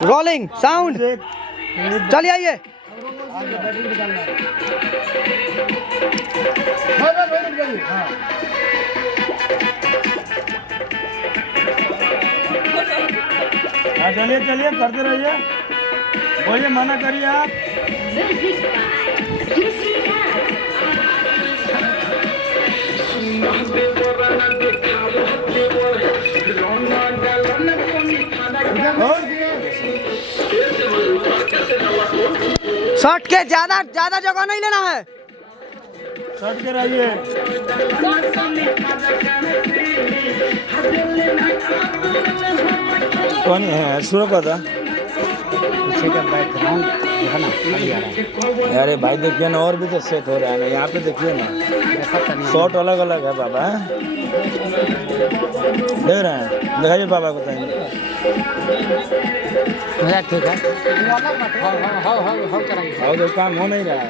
Rolling sound. चलिए आइए। चलिए चलिए करते रहिए, बोलिए, मना करिए आप। शर्ट के ज्यादा जगह नहीं लेना है। सट के रहिए। कौन है शुरू का था? अरे भाई देखिए ना, और भी तो सेट हो रहा है ना, यहाँ पे देखिए ना, शॉट अलग अलग है बाबा। देख रहे हैं, दिखाइए बाबा को। ठीक है, और तो काम हो नहीं रहा है।